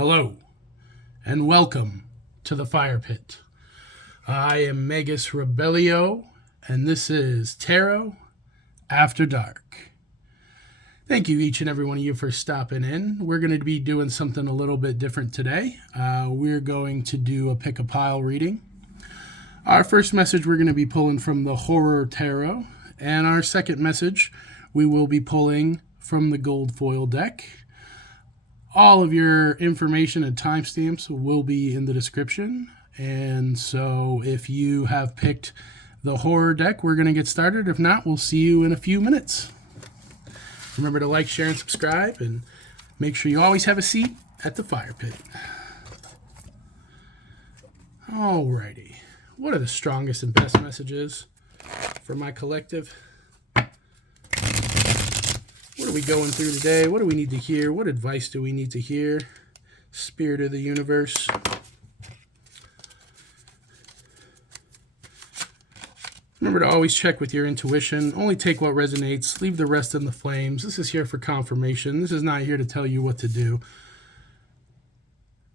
Hello, and welcome to the Fire Pit. I am Magus Rebellio, and this is Tarot After Dark. Thank you, each and every one of you, for stopping in. We're going to be doing something a little bit different today. We're going to do a pick-a-pile reading. Our first message we're going to be pulling from the Horror Tarot, and our second message we will be pulling from the Gold Foil deck. All of your information and timestamps will be in the description. And so if you have picked the horror deck, we're going to get started. If not, we'll see you in a few minutes. Remember to like, share, and subscribe, and make sure you always have a seat at the fire pit. Alrighty. What are the strongest and best messages for my collective? What are we going through today? What do we need to hear? What advice do we need to hear? Spirit of the universe. Remember to always check with your intuition. Only take what resonates. Leave the rest in the flames. This is here for confirmation. This is not here to tell you what to do.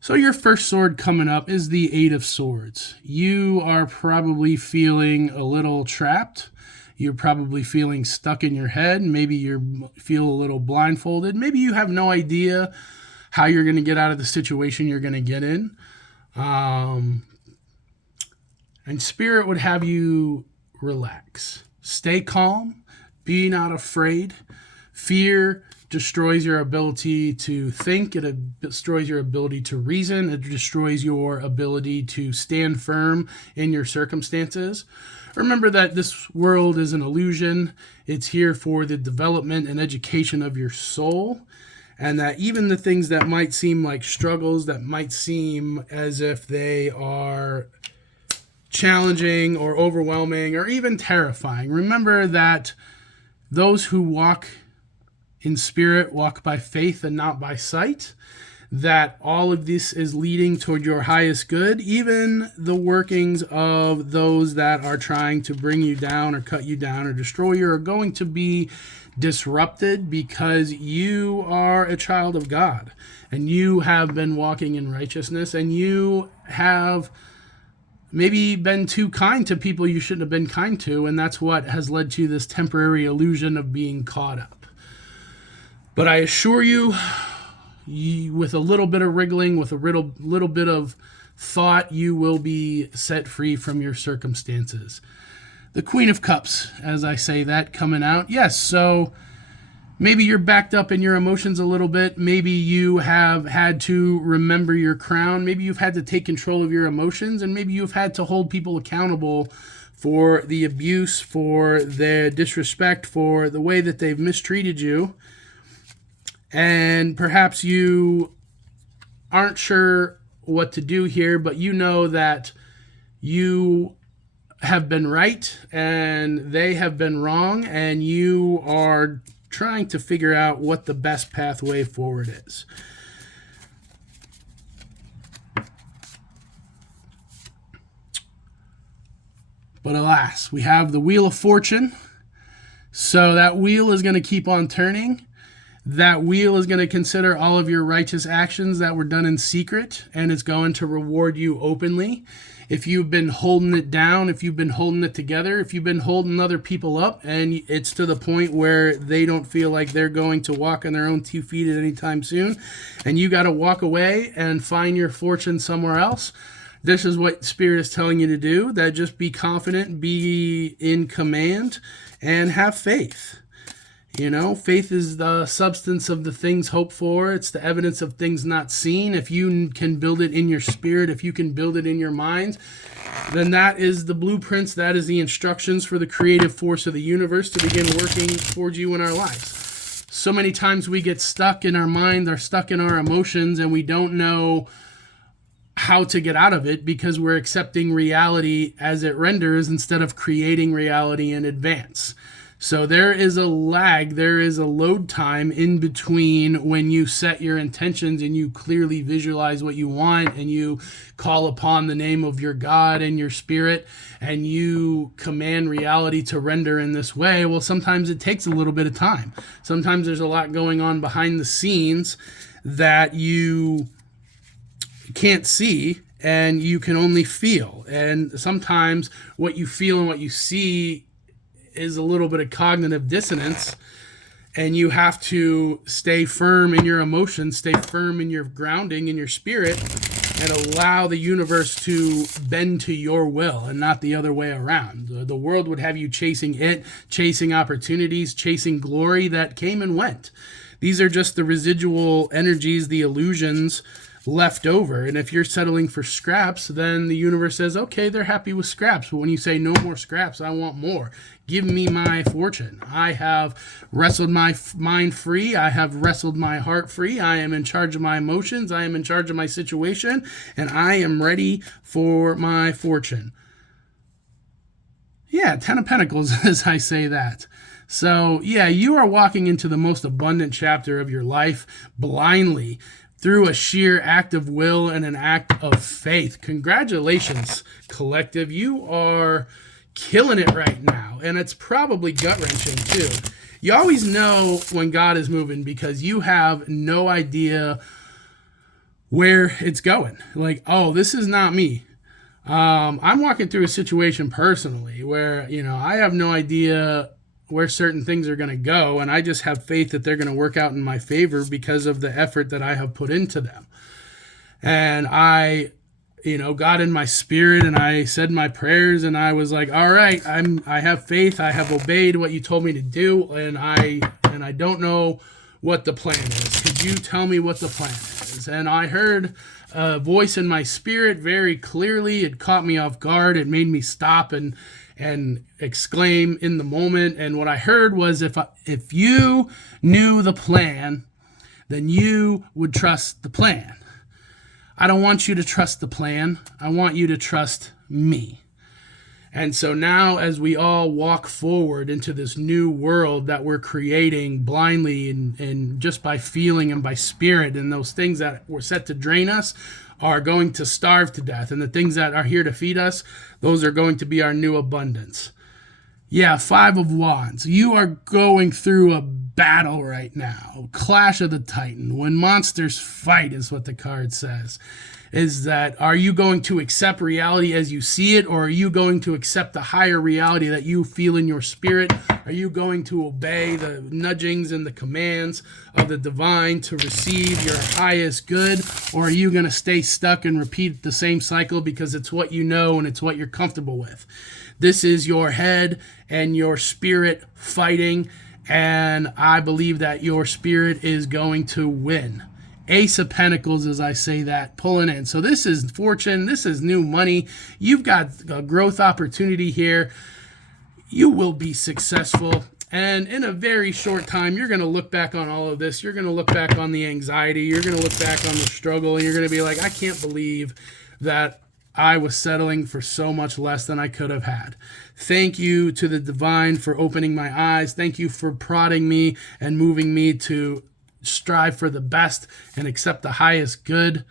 So your first sword coming up is the Eight of Swords. You are probably feeling a little trapped. You're probably feeling stuck in your head. Maybe you feel a little blindfolded. Maybe you have no idea how you're going to get out of the situation you're going to get in. And Spirit would have you relax. Stay calm. Be not afraid. Fear destroys your ability to think. It destroys your ability to reason. It destroys your ability to stand firm in your circumstances. Remember that this world is an illusion. It's here for the development and education of your soul. And that even the things that might seem like struggles, that might seem as if they are challenging or overwhelming or even terrifying, remember that those who walk in spirit walk by faith and not by sight. That all of this is leading toward your highest good. Even the workings of those that are trying to bring you down or cut you down or destroy you are going to be disrupted because you are a child of God and you have been walking in righteousness and you have maybe been too kind to people you shouldn't have been kind to, and that's what has led to this temporary illusion of being caught up. But I assure you, with a little bit of wriggling, with a little bit of thought, you will be set free from your circumstances. The Queen of Cups, as I say that, coming out. Yes, so maybe you're backed up in your emotions a little bit. Maybe you have had to remember your crown. Maybe you've had to take control of your emotions, and maybe you've had to hold people accountable for the abuse, for their disrespect, for the way that they've mistreated you. And perhaps you aren't sure what to do here, but you know that you have been right and they have been wrong, and you are trying to figure out what the best pathway forward is. But alas, we have the Wheel of Fortune. So that wheel is going to keep on turning. That wheel is going to consider all of your righteous actions that were done in secret, and it's going to reward you openly. If you've been holding it down, if you've been holding it together, if you've been holding other people up, and it's to the point where they don't feel like they're going to walk on their own 2 feet at any time soon, and you got to walk away and find your fortune somewhere else, this is what Spirit is telling you to do. That just be confident, be in command, and have faith. You know, faith is the substance of the things hoped for. It's the evidence of things not seen. If you can build it in your spirit, if you can build it in your mind, then that is the blueprints, that is the instructions for the creative force of the universe to begin working towards you in our lives. So many times we get stuck in our mind or stuck in our emotions, and we don't know how to get out of it because we're accepting reality as it renders instead of creating reality in advance. So there is a lag, there is a load time in between when you set your intentions and you clearly visualize what you want and you call upon the name of your God and your spirit and you command reality to render in this way. Well, sometimes it takes a little bit of time. Sometimes there's a lot going on behind the scenes that you you can't see and you can only feel. And sometimes what you feel and what you see is a little bit of cognitive dissonance, and you have to stay firm in your emotions, stay firm in your grounding in your spirit, and allow the universe to bend to your will and not the other way around. The world would have you chasing opportunities, chasing glory that came and went. These are just the residual energies, the illusions left over. And if you're settling for scraps, then the universe says, okay, they're happy with scraps. But when you say no more scraps, I want more. Give me my fortune. I have wrestled my mind free. I have wrestled my heart free. I am in charge of my emotions. I am in charge of my situation. And I am ready for my fortune. Yeah, 10 of Pentacles as I say that. So, yeah, you are walking into the most abundant chapter of your life blindly through a sheer act of will and an act of faith. Congratulations, collective. You are killing it right now. And it's probably gut-wrenching, too. You always know when God is moving because you have no idea where it's going. Like, oh, this is not me. I'm walking through a situation personally where, I have no idea where certain things are going to go, and I just have faith that they're going to work out in my favor because of the effort that I have put into them. And I, got in my spirit and I said my prayers and I was like, all right, I have faith. I have obeyed what you told me to do. And I don't know what the plan is. Could you tell me what the plan is? And I heard a voice in my spirit very clearly. It caught me off guard. It made me stop and exclaim in the moment. And what I heard was, if you knew the plan, then you would trust the plan. I don't want you to trust the plan. I want you to trust me. And so now, as we all walk forward into this new world that we're creating blindly and just by feeling and by spirit, and those things that were set to drain us are going to starve to death. And the things that are here to feed us, those are going to be our new abundance. Yeah, 5 of Wands. You are going through a battle right now. Clash of the Titan. When monsters fight is what the card says. Is that, are you going to accept reality as you see it, or are you going to accept the higher reality that you feel in your spirit? Are you going to obey the nudgings and the commands of the divine to receive your highest good, or are you going to stay stuck and repeat the same cycle because it's what you know and it's what you're comfortable with? This is your head and your spirit fighting, and I believe that your spirit is going to win. Ace of Pentacles, as I say that, pulling in. So this is fortune. This is new money. You've got a growth opportunity here. You will be successful. And in a very short time, you're going to look back on all of this. You're going to look back on the anxiety. You're going to look back on the struggle. And you're going to be like, I can't believe that I was settling for so much less than I could have had. Thank you to the divine for opening my eyes. Thank you for prodding me and moving me to strive for the best and accept the highest good.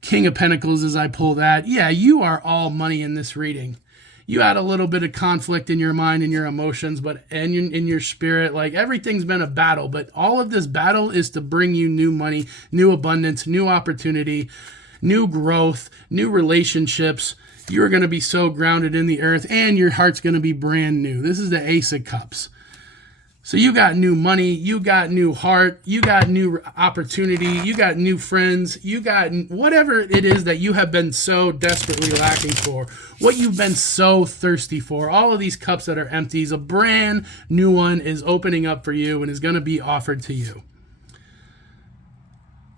King of Pentacles, as I pull that. Yeah, you are all money in this reading. You had a little bit of conflict in your mind and your emotions, but and in your spirit, like everything's been a battle, but all of this battle is to bring you new money, new abundance, new opportunity, new growth, new relationships. You're going to be so grounded in the earth, and your heart's going to be brand new. This is the Ace of Cups. So you got new money, you got new heart, you got new opportunity, you got new friends, you got whatever it is that you have been so desperately lacking for, what you've been so thirsty for. All of these cups that are empty, a brand new one is opening up for you and is going to be offered to you.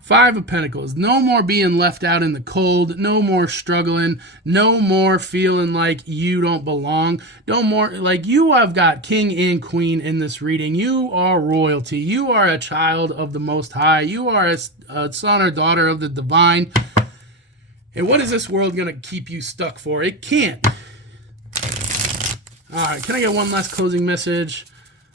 5 of Pentacles. No more being left out in the cold. No more struggling. No more feeling like you don't belong. No more, like, you have got king and queen in this reading. You are royalty. You are a child of the Most High. You are a son or daughter of the divine. And what is this world going to keep you stuck for? It can't. All right, can I get one last closing message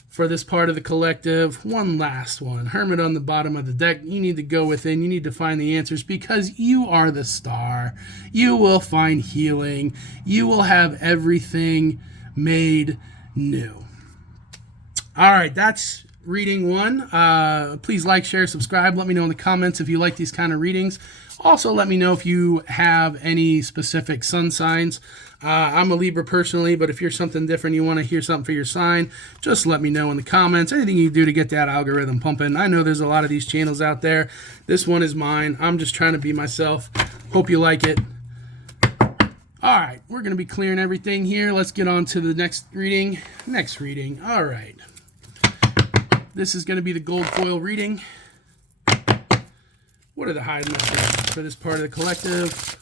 for this part of the collective? One last one. Hermit on the bottom of the deck. You need to go within. You need to find the answers because you are the star. You will find healing. You will have everything made new. All right, that's reading 1. Please like, share, subscribe. Let me know in the comments if you like these kind of readings. Also, let me know if you have any specific sun signs. I'm a Libra personally, but if you're something different, you want to hear something for your sign, just let me know in the comments. Anything you do to get that algorithm pumping. I know there's a lot of these channels out there. This one is mine. I'm just trying to be myself. Hope you like it. All right, we're going to be clearing everything here. Let's get on to the next reading. All right. This is going to be the gold foil reading. What are the high messages for this part of the collective?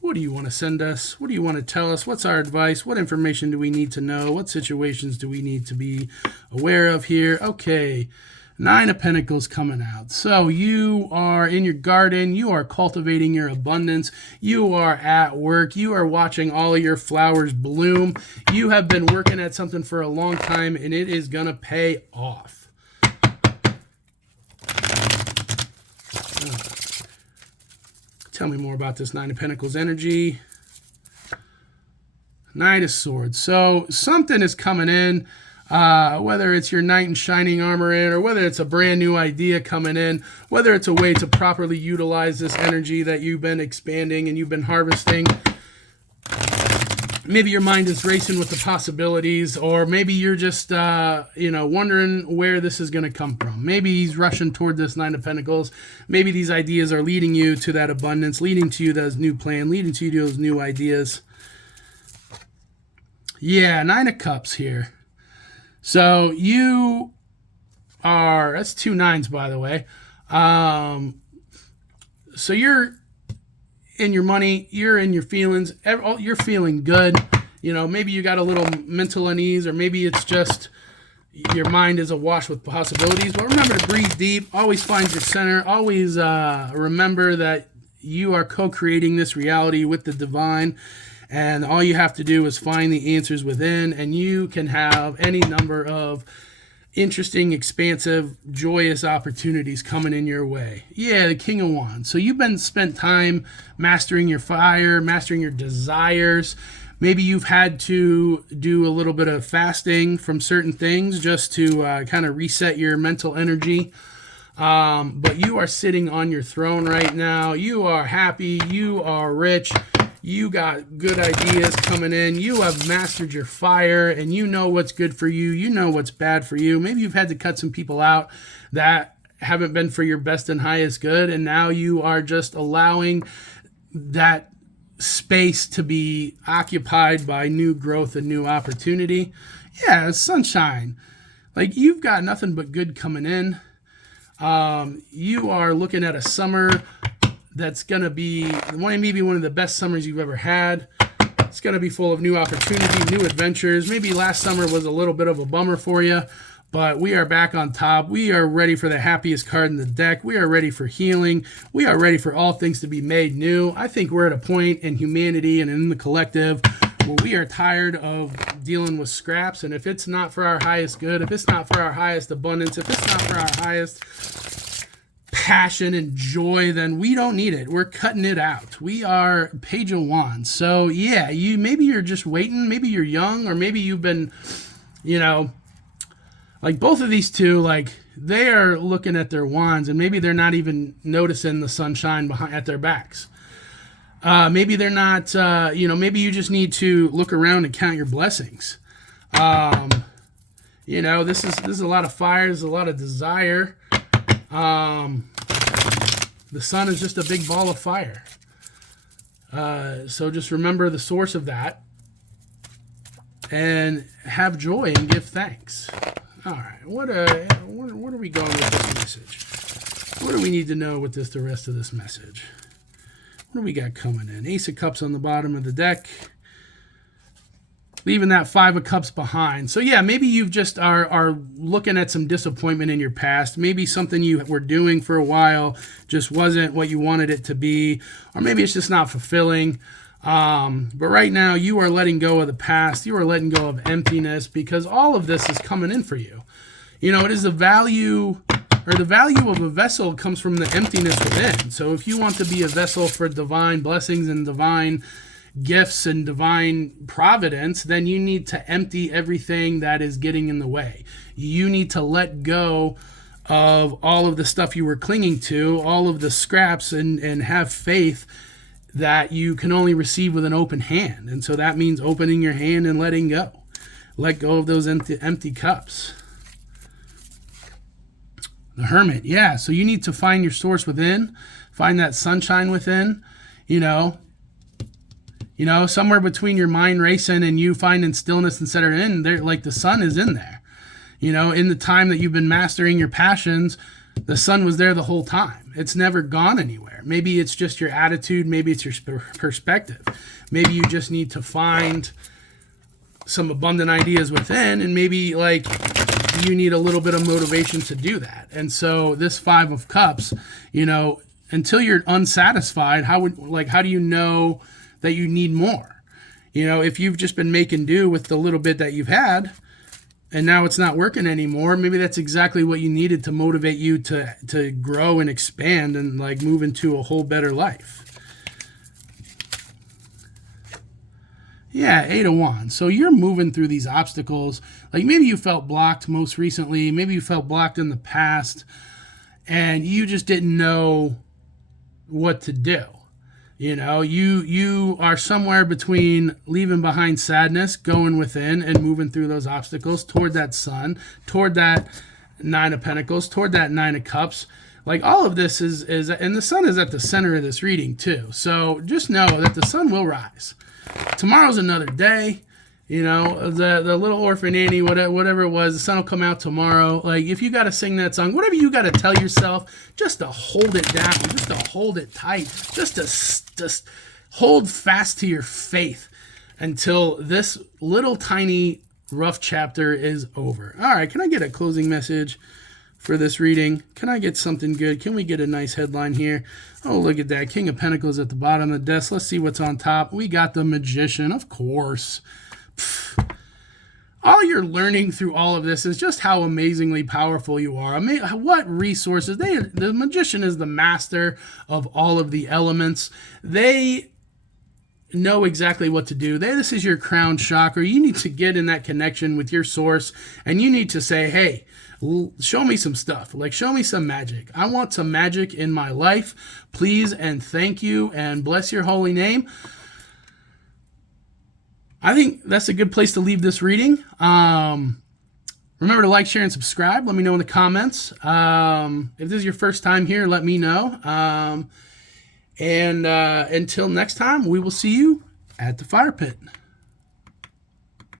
What do you want to send us? What do you want to tell us? What's our advice? What information do we need to know? What situations do we need to be aware of here? Okay, 9 of Pentacles coming out. So you are in your garden. You are cultivating your abundance. You are at work. You are watching all of your flowers bloom. You have been working at something for a long time, and it is going to pay off. Tell me more about this 9 of Pentacles energy. Knight of Swords. So something is coming in, whether it's your knight in shining armor in, or whether it's a brand new idea coming in, whether it's a way to properly utilize this energy that you've been expanding and you've been harvesting. Maybe your mind is racing with the possibilities, or maybe you're just, wondering where this is going to come from. Maybe he's rushing toward this 9 of Pentacles. Maybe these ideas are leading you to that abundance, leading to you to those new plan, leading to you to those new ideas. Yeah, 9 of Cups here. So you are, that's 2 9s, by the way. So you're in your money, you're in your feelings, you're feeling good. Maybe you got a little mental unease, or maybe it's just your mind is awash with possibilities. But remember to breathe deep, always find your center, always remember that you are co-creating this reality with the divine, and all you have to do is find the answers within, and you can have any number of interesting, expansive, joyous opportunities coming in your way. Yeah, the King of Wands. So you've spent time mastering your fire, mastering your desires. Maybe you've had to do a little bit of fasting from certain things just to kind of reset your mental energy. But you are sitting on your throne right now. You are happy. You are rich. You got good ideas coming in. You have mastered your fire, and you know what's good for you. You know what's bad for you. Maybe you've had to cut some people out that haven't been for your best and highest good, and now you are just allowing that space to be occupied by new growth and new opportunity. Yeah, it's sunshine. Like, you've got nothing but good coming in. You are looking at a summer that's going to be maybe one of the best summers you've ever had. It's going to be full of new opportunity, new adventures. Maybe last summer was a little bit of a bummer for you, but we are back on top. We are ready for the happiest card in the deck. We are ready for healing. We are ready for all things to be made new. I think we're at a point in humanity and in the collective where we are tired of dealing with scraps. And if it's not for our highest good, if it's not for our highest abundance, if it's not for our highest passion and joy, then we don't need it. We're cutting it out. We are Page of Wands. So yeah, maybe you're just waiting. Maybe you're young, or maybe you've been, like both of these two, like they are looking at their wands, and maybe they're not even noticing the sunshine at their backs. Maybe they're not, maybe you just need to look around and count your blessings. This is a lot of fire. There's a lot of desire. The sun is just a big ball of fire. So just remember the source of that and have joy and give thanks. All right, what are we going with this message? What do we need to know with the rest of this message? What do we got coming in? Ace of Cups on the bottom of the deck, leaving that 5 of Cups behind. So yeah, maybe you just are looking at some disappointment in your past. Maybe something you were doing for a while just wasn't what you wanted it to be, or maybe it's just not fulfilling. But right now you are letting go of the past. You are letting go of emptiness, because all of this is coming in for you. It is the value of a vessel comes from the emptiness within. So if you want to be a vessel for divine blessings and divine gifts and divine providence, then you need to empty everything that is getting in the way. You need to let go of all of the stuff you were clinging to, all of the scraps, and have faith that you can only receive with an open hand. And so that means opening your hand and letting go. Let go of those empty cups. The Hermit, yeah. So you need to find your source within, find that sunshine within, somewhere between your mind racing and you finding stillness and settling in there, like the sun is in there. In the time that you've been mastering your passions, the sun was there the whole time. It's never gone anywhere. Maybe it's just your attitude. Maybe it's your perspective. Maybe you just need to find some abundant ideas within, and maybe you need a little bit of motivation to do that. And so this Five of Cups, until you're unsatisfied, how do you know that you need more? If you've just been making do with the little bit that you've had, and now it's not working anymore, maybe that's exactly what you needed to motivate you to grow and expand and move into a whole better life. Yeah, 8 of Wands. So you're moving through these obstacles. Maybe you felt blocked most recently. Maybe you felt blocked in the past, and you just didn't know what to do. You are somewhere between leaving behind sadness, going within, and moving through those obstacles toward that sun, toward that 9 of Pentacles, toward that 9 of Cups. All of this is, and the sun is at the center of this reading too. So just know that the sun will rise. Tomorrow's another day. The little orphan Annie, whatever it was, the sun will come out tomorrow. If you got to sing that song, whatever you got to tell yourself, just to hold it down, just to hold it tight, just to hold fast to your faith until this little tiny rough chapter is over. All right, can I get a closing message for this reading? Can I get something good? Can we get a nice headline here? Oh, look at that. King of Pentacles at the bottom of the desk. Let's see what's on top. We got the Magician, of course. All you're learning through all of this is just how amazingly powerful you are. What resources. The Magician is the master of all of the elements. They know exactly what to do. This is your crown chakra. You need to get in that connection with your source, and you need to say, hey, show me some stuff. Show me some magic. I want some magic in my life. Please and thank you and bless your holy name. I think that's a good place to leave this reading. Remember to like, share, and subscribe. Let me know in the comments. If this is your first time here, let me know. And until next time, we will see you at the fire pit.